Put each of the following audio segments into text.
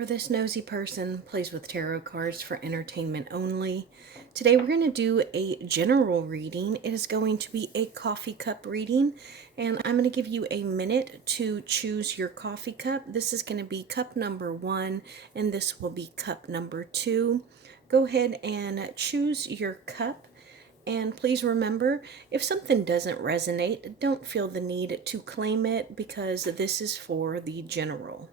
Or this nosy person plays with tarot cards for entertainment only. Today we're going to do a general reading. It is going to be a coffee cup reading, and I'm going to give you a minute to choose your coffee cup. This is going to be cup number 1, and this will be cup number 2. Go ahead and choose your cup. And please remember, if something doesn't resonate, don't feel the need to claim it because this is for the general.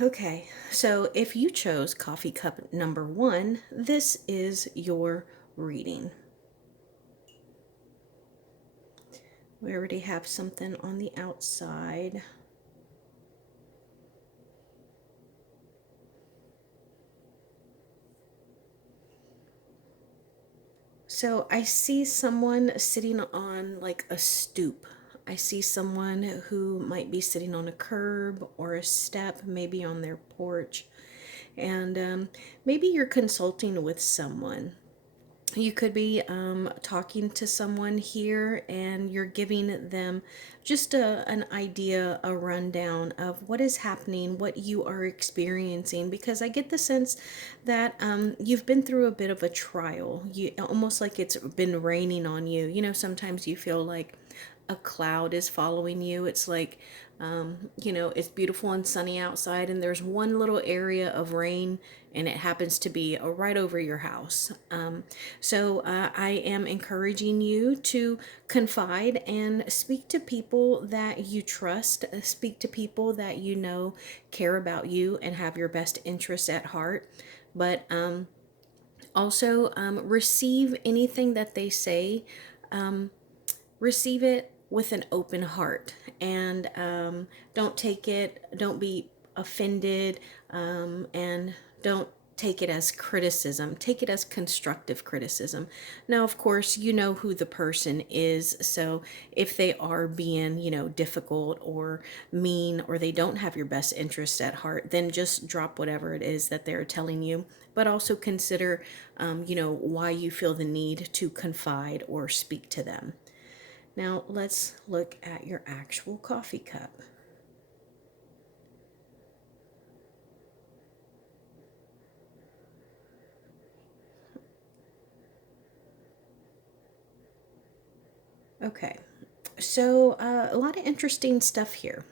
Okay, so if you chose coffee cup number 1, this is your reading. We already have something on the outside. So I see someone sitting on like a stoop. I see someone who might be sitting on a curb or a step, maybe on their porch. And maybe you're consulting with someone. You could be talking to someone here and you're giving them just an idea, a rundown of what is happening, what you are experiencing, because I get the sense that you've been through a bit of a trial. You almost like it's been raining on you. You know, sometimes you feel like a cloud is following you. It's like, it's beautiful and sunny outside, and there's one little area of rain, and it happens to be right over your house. So I am encouraging you to confide and speak to people that you trust, speak to people that you know care about you and have your best interests at heart. But also receive anything that they say, receive it with an open heart, and don't be offended, and don't take it as criticism. Take it as constructive criticism. Now, of course, you know who the person is, so if they are being, difficult or mean, or they don't have your best interests at heart, then just drop whatever it is that they're telling you. But also consider, why you feel the need to confide or speak to them. Now let's look at your actual coffee cup. Okay, so a lot of interesting stuff here.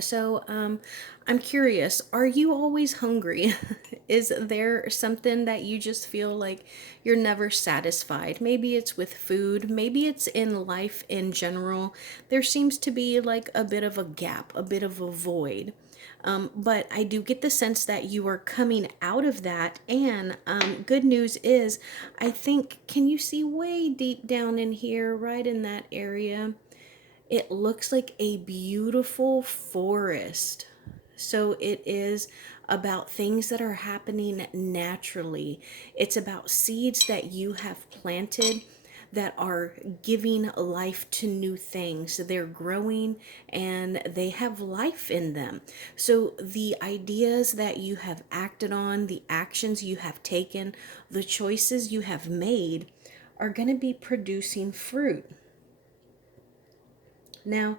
So I'm curious, are you always hungry? Is there something that you just feel like you're never satisfied? Maybe it's with food, maybe it's in life in general. There seems to be like a bit of a gap, a bit of a void. But I do get the sense that you are coming out of that. And good news is, I think, can you see way deep down in here, right in that area? It looks like a beautiful forest. So it is about things that are happening naturally. It's about seeds that you have planted that are giving life to new things. They're growing and they have life in them. So the ideas that you have acted on, the actions you have taken, the choices you have made are going to be producing fruit. Now,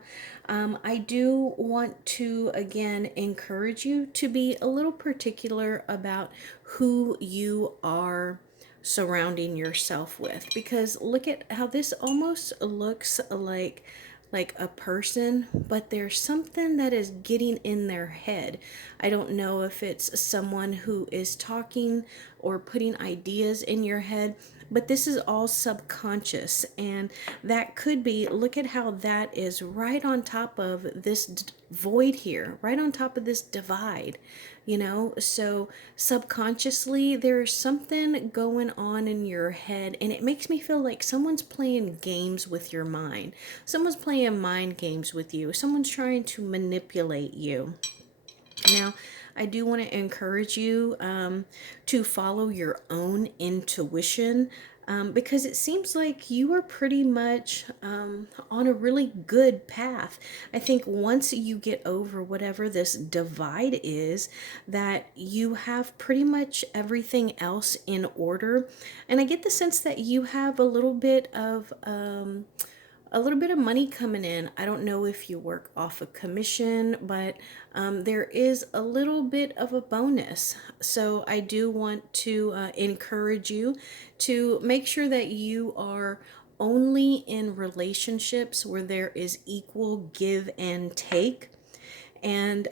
I do want to again encourage you to be a little particular about who you are surrounding yourself with, because look at how this almost looks like a person, but there's something that is getting in their head. I don't know if it's someone who is talking or putting ideas in your head, but this is all subconscious, and that could be, look at how that is right on top of this void here, right on top of this divide. So subconsciously there's something going on in your head, and it makes me feel like someone's playing games with your mind. Someone's playing mind games with you. Someone's trying to manipulate you. Now, I do want to encourage you to follow your own intuition. because it seems like you are pretty much on a really good path. I think once you get over whatever this divide is, that you have pretty much everything else in order. And I get the sense that you have a little bit of money coming in. I don't know if you work off a commission, but there is a little bit of a bonus. So I do want to encourage you to make sure that you are only in relationships where there is equal give and take. And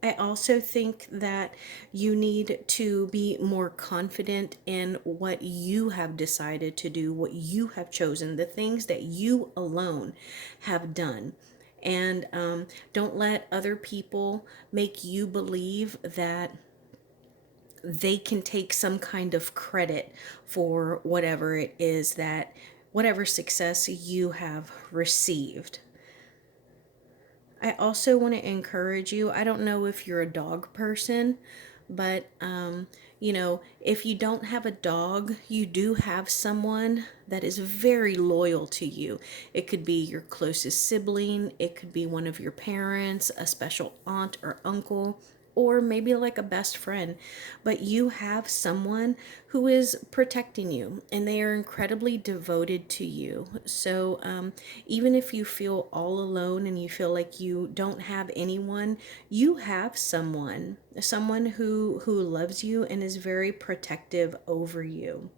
I also think that you need to be more confident in what you have decided to do, what you have chosen, the things that you alone have done. And don't let other people make you believe that they can take some kind of credit for whatever it is that, whatever success you have received. I also want to encourage you. I don't know if you're a dog person, but if you don't have a dog, you do have someone that is very loyal to you. It could be your closest sibling, it could be one of your parents, a special aunt or uncle, or maybe like a best friend, but you have someone who is protecting you and they are incredibly devoted to you. So, even if you feel all alone and you feel like you don't have anyone, you have someone who loves you and is very protective over you.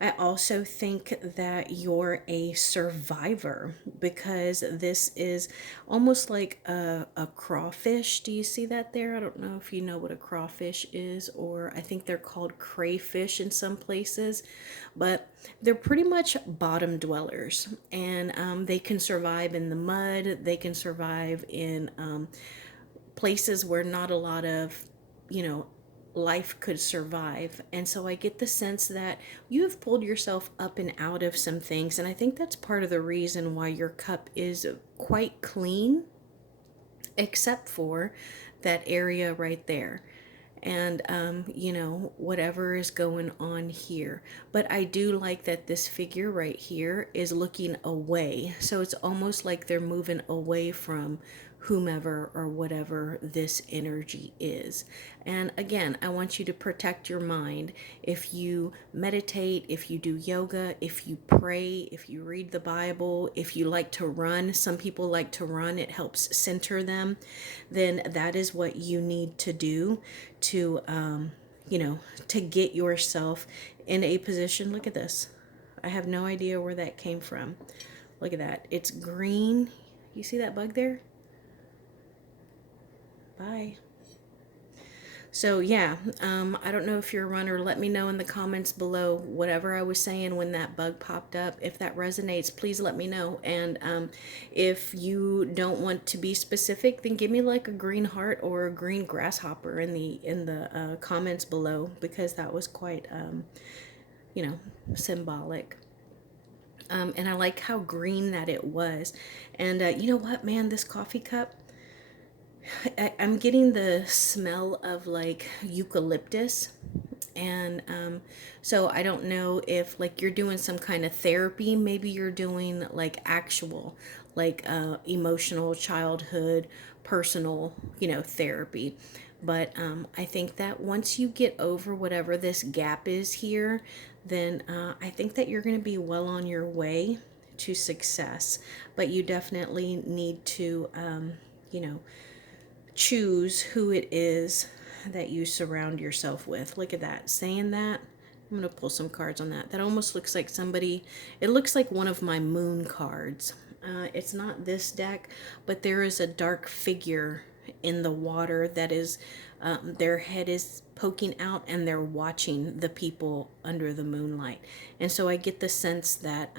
I also think that you're a survivor because this is almost like a crawfish. Do you see that there? I don't know if you know what a crawfish is, or I think they're called crayfish in some places, but they're pretty much bottom dwellers, and they can survive in the mud, they can survive in places where not a lot of, you know, life could survive. And so I get the sense that you have pulled yourself up and out of some things. And I think that's part of the reason why your cup is quite clean, except for that area right there. And, whatever is going on here. But I do like that this figure right here is looking away. So it's almost like they're moving away from whomever or whatever this energy is. And again, I want you to protect your mind. If you meditate, if you do yoga, if you pray, if you read the Bible, if you like to run, some people like to run, it helps center them, then that is what you need to do to, to get yourself in a position. Look at this. I have no idea where that came from. Look at that. It's green. You see that bug there? Bye. So yeah, I don't know if you're a runner. Let me know in the comments below whatever I was saying when that bug popped up. If that resonates, please let me know. And if you don't want to be specific, then give me like a green heart or a green grasshopper in the comments below, because that was quite symbolic. And I like how green that it was. And you know what, man, this coffee cup, I'm getting the smell of like eucalyptus. And so I don't know if like you're doing some kind of therapy. Maybe you're doing like actual, like emotional childhood, personal, therapy. But I think that once you get over whatever this gap is here, then I think that you're going to be well on your way to success. But you definitely need to, you know, choose who it is that you surround yourself with. Look at that. Saying that, I'm going to pull some cards on that. That almost looks like somebody, it looks like one of my moon cards. It's not this deck, but there is a dark figure in the water that is, their head is poking out and they're watching the people under the moonlight. And so I get the sense that,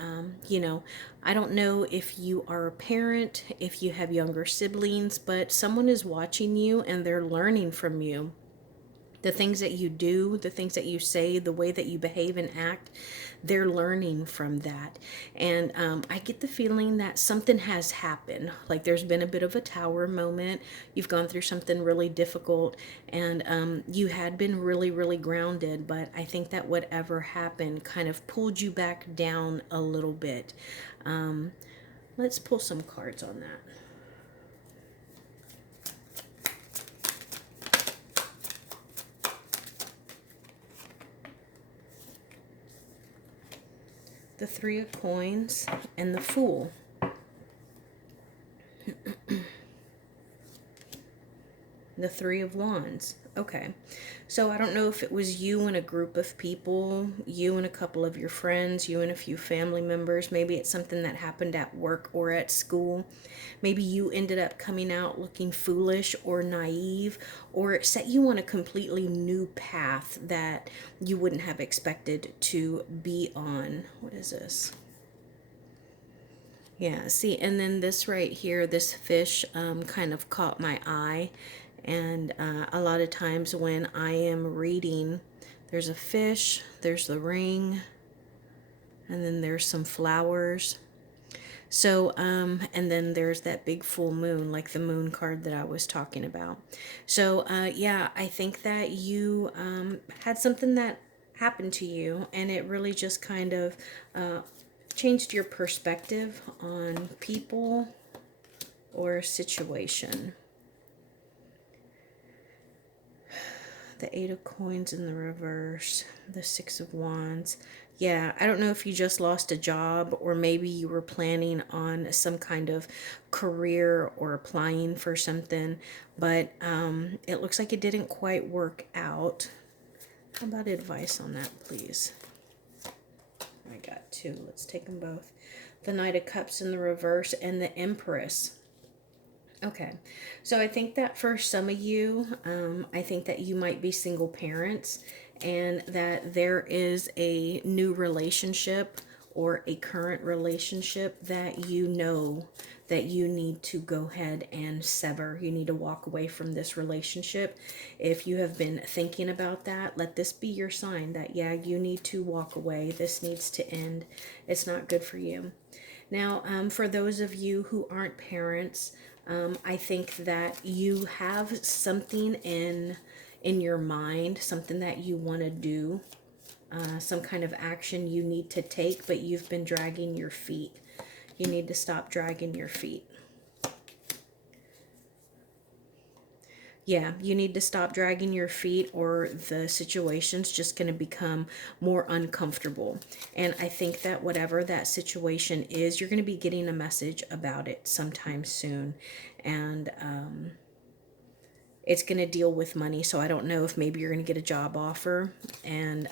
I don't know if you are a parent, if you have younger siblings, but someone is watching you and they're learning from you. The things that you do, the things that you say, the way that you behave and act, they're learning from that. And I get the feeling that something has happened. Like there's been a bit of a tower moment. You've gone through something really difficult, and you had been really, really grounded. But I think that whatever happened kind of pulled you back down a little bit. Let's pull some cards on that. The Three of Coins and the Fool. The Three of Wands. Okay. So I don't know if it was you and a group of people, you and a couple of your friends, you and a few family members. Maybe it's something that happened at work or at school. Maybe you ended up coming out looking foolish or naive, or it set you on a completely new path that you wouldn't have expected to be on. What is this? Yeah, see, and then this right here, this fish kind of caught my eye. And a lot of times when I am reading, there's a fish, there's the ring, and then there's some flowers. So, and then there's that big full moon, like the moon card that I was talking about. So, yeah, I think that you had something that happened to you, and it really just kind of changed your perspective on people or situation. The Eight of Coins in the reverse, the Six of Wands. Yeah, I don't know if you just lost a job, or maybe you were planning on some kind of career or applying for something, but it looks like it didn't quite work out. How about advice on that, please? I got two. Let's take them both. The Knight of Cups in the reverse and the Empress. Okay, so I think that for some of you, I think that you might be single parents, and that there is a new relationship or a current relationship that you know that you need to go ahead and sever. You need to walk away from this relationship. If you have been thinking about that, let this be your sign that, yeah, you need to walk away. This needs to end. It's not good for you. Now, for those of you who aren't parents, I think that you have something in your mind, something that you want to do, some kind of action you need to take, but you've been dragging your feet. You need to stop dragging your feet. Yeah, you need to stop dragging your feet, or the situation's just going to become more uncomfortable. And I think that whatever that situation is, you're going to be getting a message about it sometime soon. And it's going to deal with money. So I don't know if maybe you're going to get a job offer, and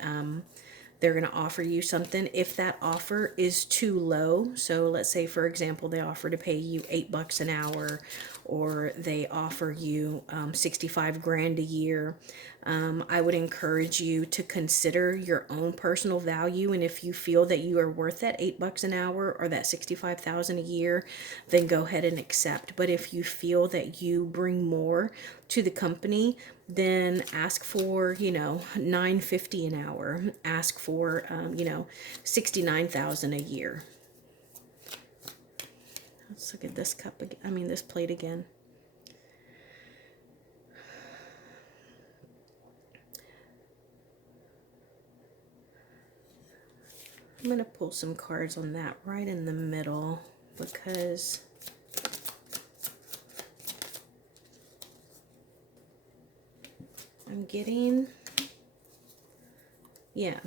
they're going to offer you something. If that offer is too low, so let's say, for example, they offer to pay you $8 an hour, or they offer you 65 grand a year, I would encourage you to consider your own personal value. And if you feel that you are worth that $8 an hour or that 65,000 a year, then go ahead and accept. But if you feel that you bring more to the company, then ask for, $9.50 an hour. Ask for, 69,000 a year. Let's look at this cup again. I mean, this plate again. I'm going to pull some cards on that right in the middle, because I'm getting, yeah.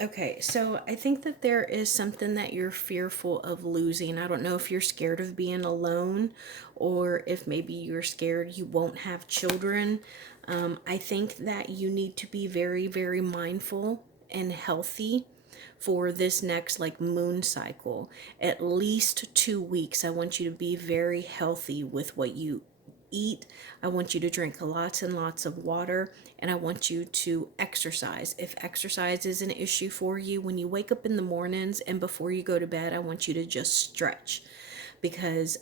Okay, so I think that there is something that you're fearful of losing. I don't know if you're scared of being alone, or if maybe you're scared you won't have children. I think that you need to be very, very mindful and healthy for this next moon cycle. At least 2 weeks, I want you to be very healthy with what you eat. I want you to drink lots and lots of water, and I want you to exercise. If exercise is an issue for you, when you wake up in the mornings and before you go to bed, I want you to just stretch, because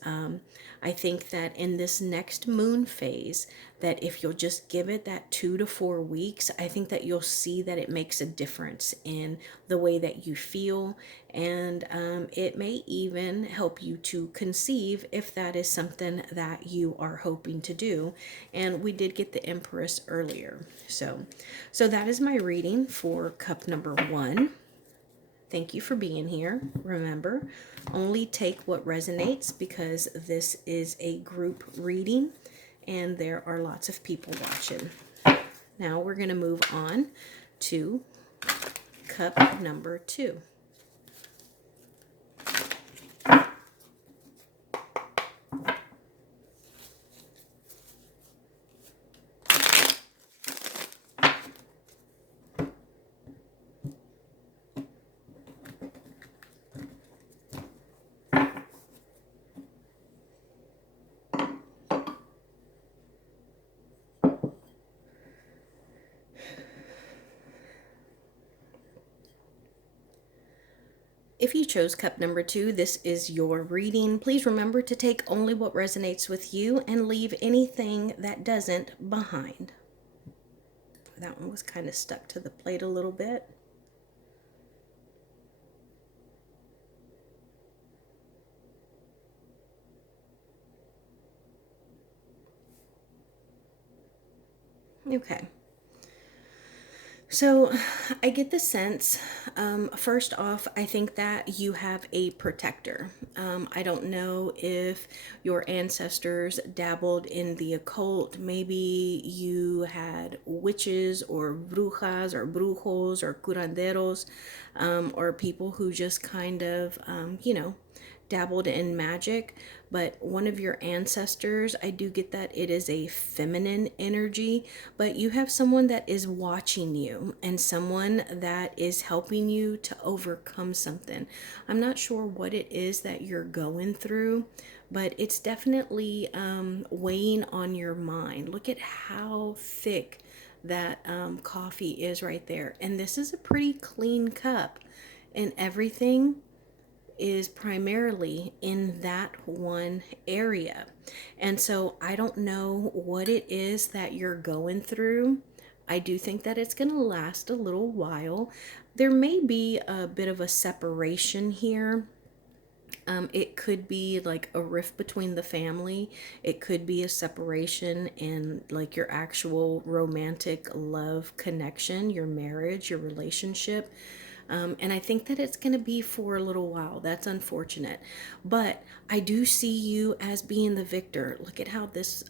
I think that in this next moon phase, that if you'll just give it that 2 to 4 weeks, I think that you'll see that it makes a difference in the way that you feel, and it may even help you to conceive if that is something that you are hoping to do. And we did get the Empress earlier, so that is my reading for cup number 1. Thank you for being here. Remember, only take what resonates, because this is a group reading and there are lots of people watching. Now we're going to move on to cup number 2. If you chose cup number 2, this is your reading. Please remember to take only what resonates with you and leave anything that doesn't behind. That one was kind of stuck to the plate a little bit. Okay. So I get the sense, first off, I think that you have a protector. I don't know if your ancestors dabbled in the occult. Maybe you had witches or brujas or brujos or curanderos, or people who just kind of, dabbled in magic. But one of your ancestors, I do get that it is a feminine energy, but you have someone that is watching you and someone that is helping you to overcome something. I'm not sure what it is that you're going through, but it's definitely weighing on your mind. Look at how thick that coffee is right there. And this is a pretty clean cup, and everything is primarily in that one area. And so I don't know what it is that you're going through. I do think that it's going to last a little while. There may be a bit of a separation here. It could be like a rift between the family. It could be a separation in like your actual romantic love connection, your marriage, your relationship. And I think that it's going to be for a little while. That's unfortunate. But I do see you as being the victor. Look at how this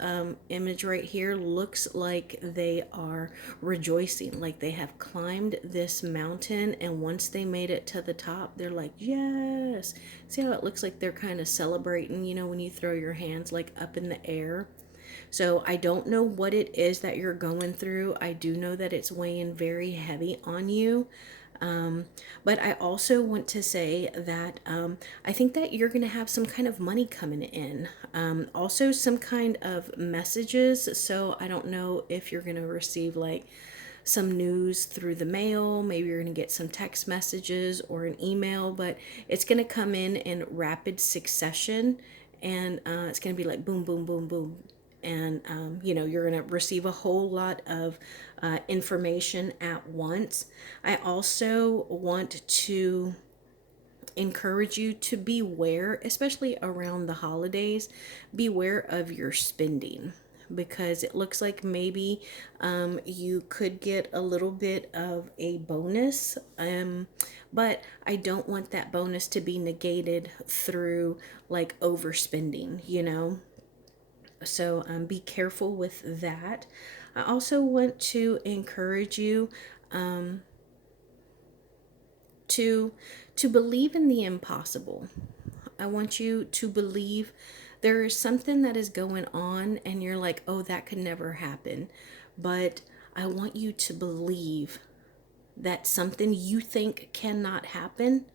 image right here looks like they are rejoicing, like they have climbed this mountain. And once they made it to the top, they're like, yes. See how it looks like they're kind of celebrating, when you throw your hands like up in the air. So I don't know what it is that you're going through. I do know that it's weighing very heavy on you. But I also want to say that I think that you're going to have some kind of money coming in. Also, some kind of messages. So I don't know if you're going to receive like some news through the mail. Maybe you're going to get some text messages or an email, but it's going to come in rapid succession. And it's going to be like boom, boom, boom, boom. And you're going to receive a whole lot of information at once. I also want to encourage you to beware, especially around the holidays, beware of your spending, because it looks like maybe you could get a little bit of a bonus, but I don't want that bonus to be negated through like overspending. So be careful with that. I also want to encourage you to believe in the impossible. I want you to believe there is something that is going on and you're like, oh, that could never happen. But I want you to believe that something you think cannot happen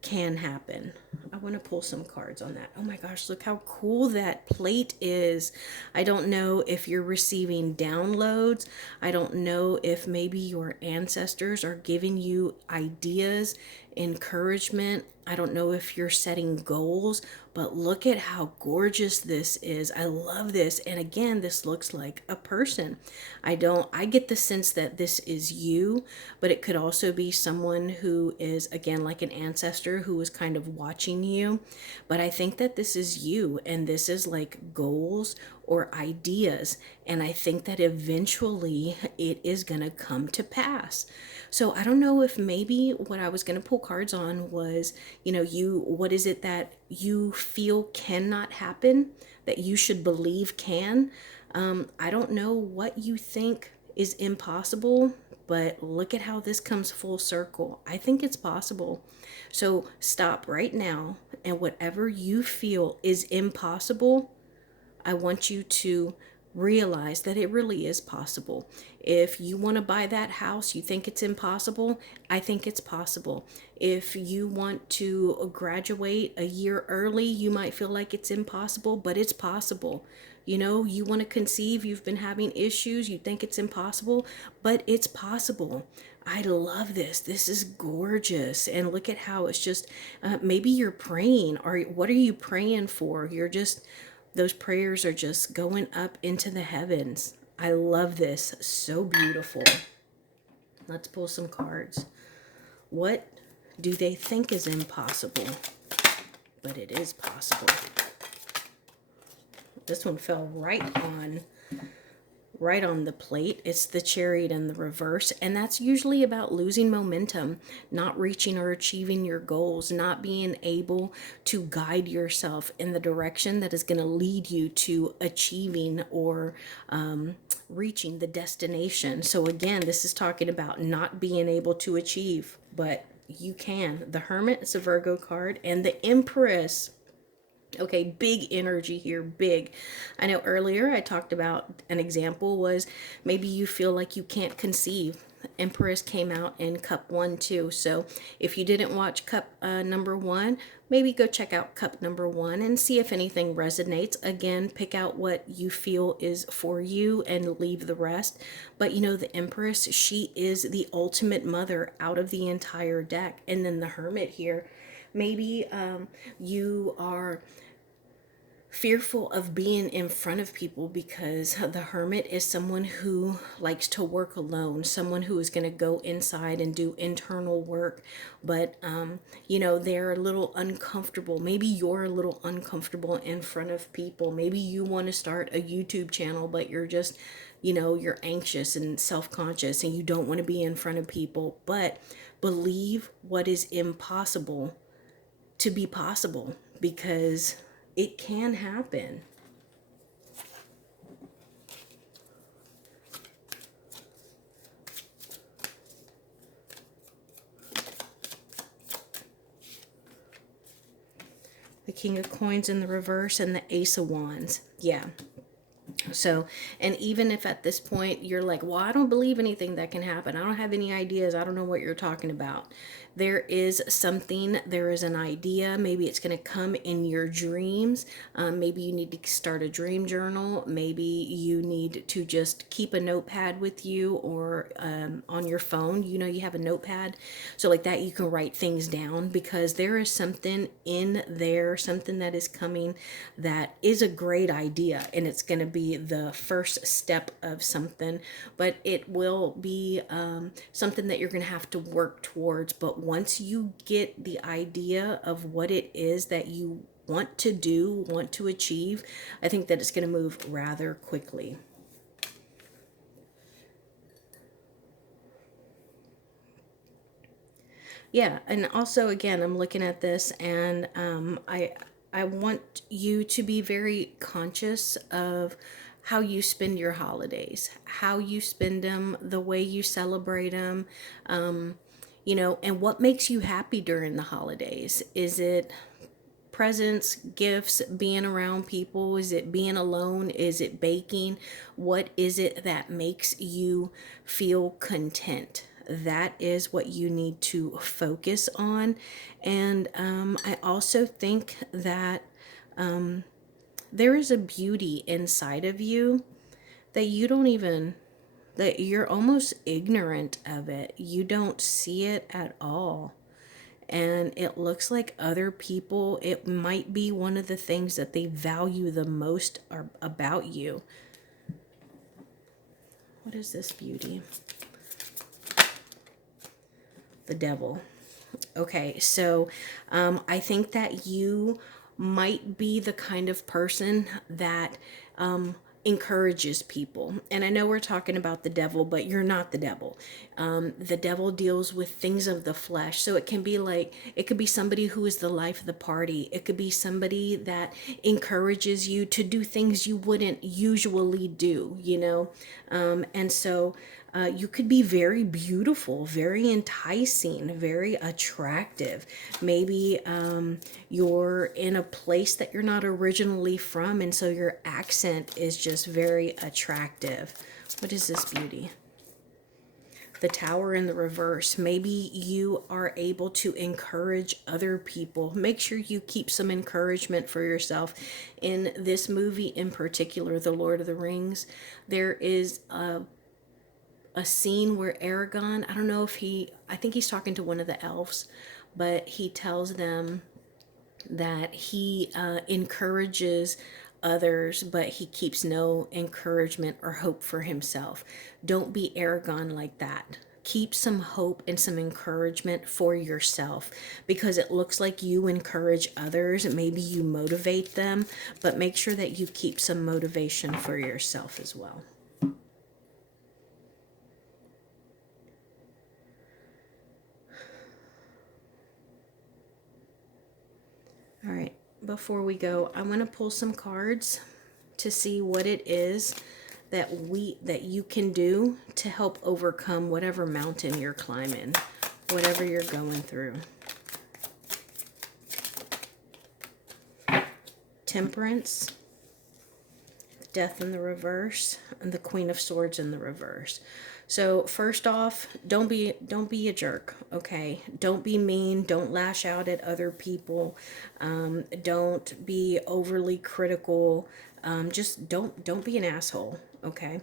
can happen. I want to pull some cards on that. Oh my gosh, look how cool that plate is. I don't know if you're receiving downloads. I don't know if maybe your ancestors are giving you ideas, encouragement, I don't know if you're setting goals, but look at how gorgeous this is. I love this. And again, this looks like a person. I get the sense that this is you, but it could also be someone who is, again, like an ancestor who was kind of watching you. But I think that this is you, and this is like goals or ideas. And I think that eventually it is going to come to pass. So I don't know if maybe what I was going to pull cards on was, what is it that you feel cannot happen that you should believe can? I don't know what you think is impossible, but look at how this comes full circle. I think it's possible. So stop right now, and whatever you feel is impossible, I want you to realize that it really is possible. If you want to buy that house, you think it's impossible, I think it's possible. If you want to graduate a year early, you might feel like it's impossible, but it's possible. You want to conceive, you've been having issues, you think it's impossible, but it's possible. I love this. This is gorgeous. And look at how it's just, maybe you're praying, or what are you praying for? Those prayers are just going up into the heavens. I love this. So beautiful. Let's pull some cards. What do they think is impossible? But it is possible. This one fell right on the plate. It's the Chariot in the reverse, and that's usually about losing momentum, not reaching or achieving your goals, not being able to guide yourself in the direction that is going to lead you to achieving or reaching the destination. So again, this is talking about not being able to achieve, but you can. The Hermit is a Virgo card, and the Empress. Okay, big energy here, big. I know earlier I talked about an example was maybe you feel like you can't conceive. Empress came out in cup 1 too. So if you didn't watch cup number 1, maybe go check out cup number 1 and see if anything resonates. Again, pick out what you feel is for you and leave the rest. But the Empress, she is the ultimate mother out of the entire deck. And then the Hermit here, maybe you are fearful of being in front of people because the Hermit is someone who likes to work alone, someone who is going to go inside and do internal work, but they're a little uncomfortable. Maybe you're a little uncomfortable in front of people. Maybe you want to start a YouTube channel, but you're just you're anxious and self-conscious and you don't want to be in front of people. But believe what is impossible to be possible, because it can happen. The King of Coins in the reverse and the Ace of Wands. Yeah. So, and even if at this point you're like, well, I don't believe anything that can happen, I don't have any ideas, I don't know what you're talking about, there is something, there is an idea. Maybe it's going to come in your dreams. Maybe you need to start a dream journal. Maybe you need to just keep a notepad with you, or on your phone, you have a notepad. So like that, you can write things down, because there is something in there, something that is coming that is a great idea. And it's going to be the first step of something, but it will be something that you're going to have to work towards. But once you get the idea of what it is that you want to do, want to achieve, I think that it's going to move rather quickly. Yeah, and also again, I'm looking at this, and I want you to be very conscious of how you spend your holidays, how you spend them, the way you celebrate them, and what makes you happy during the holidays. Is it presents, gifts, being around people? Is it being alone? Is it baking? What is it that makes you feel content? That is what you need to focus on. And I also think that there is a beauty inside of you that you don't even, that you're almost ignorant of it. You don't see it at all. and it looks like other people, it might be one of the things that they value the most about you. What is this beauty? The Devil. Okay, so I think that you might be the kind of person that encourages people. And I know we're talking about the devil, but you're not the devil. The devil deals with things of the flesh. So it can be like, it could be somebody who is the life of the party. It could be somebody that encourages you to do things you wouldn't usually do, you know? And so you could be very beautiful, very enticing, very attractive. Maybe you're in a place that you're not originally from, and so your accent is just very attractive. What is this beauty? The Tower in the reverse. Maybe you are able to encourage other people. Make sure you keep some encouragement for yourself. In this movie in particular, The Lord of the Rings, there is a scene where Aragorn, I don't know if I think he's talking to one of the elves, but he tells them that he encourages others, but he keeps no encouragement or hope for himself. Don't be Aragorn like that. Keep some hope and some encouragement for yourself, because it looks like you encourage others. Maybe you motivate them, but make sure that you keep some motivation for yourself as well. All right, before we go, I want to pull some cards to see what it is that you can do to help overcome whatever mountain you're climbing, whatever you're going through. Temperance, Death in the reverse, and the Queen of Swords in the reverse. So first off, don't be a jerk, okay? Don't be mean. Don't lash out at other people. Don't be overly critical. Just don't be an asshole, okay?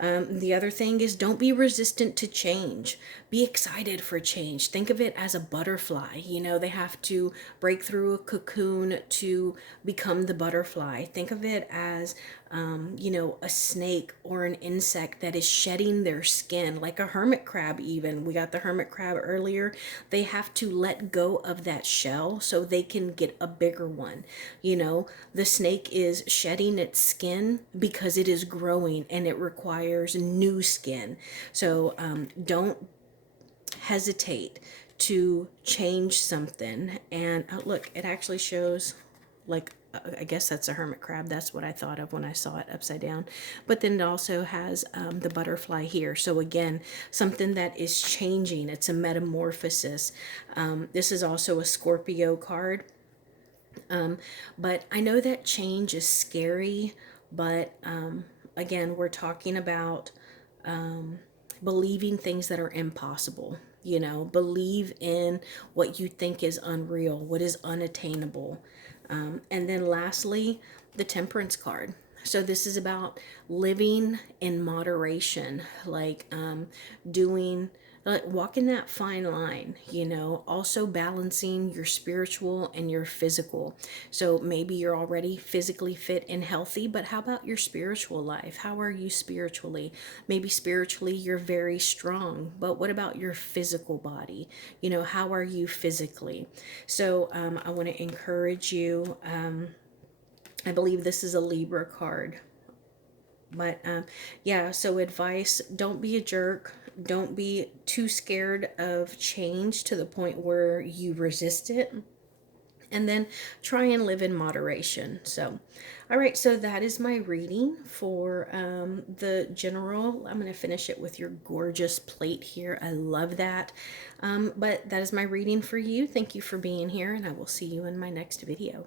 The other thing is, don't be resistant to change. Be excited for change. Think of it as a butterfly. You know, they have to break through a cocoon to become the butterfly. Think of it as, you know, a snake or an insect that is shedding their skin, like a hermit crab even. We got the hermit crab earlier. They have to let go of that shell so they can get a bigger one. You know, the snake is shedding its skin because it is growing and it requires new skin. So don't hesitate to change something. And look, it actually shows, like, I guess that's a hermit crab. That's what I thought of when I saw it upside down. But then it also has the butterfly here. So again, something that is changing. It's a metamorphosis. This is also a Scorpio card. But I know that change is scary, but again, we're talking about believing things that are impossible. You know, believe in what you think is unreal, what is unattainable. And then lastly, the Temperance card. So this is about living in moderation, like doing, like walking that fine line, you know, also balancing your spiritual and your physical. So maybe you're already physically fit and healthy, but how about your spiritual life? How are you spiritually? Maybe spiritually you're very strong, but what about your physical body? You know, how are you physically? So I want to encourage you. I believe this is a Libra card. But yeah, so advice, don't be a jerk. Don't be too scared of change to the point where you resist it. And then try and live in moderation. So, all right, so that is my reading for the general. I'm going to finish it with your gorgeous plate here. I love that. But that is my reading for you. Thank you for being here, and I will see you in my next video.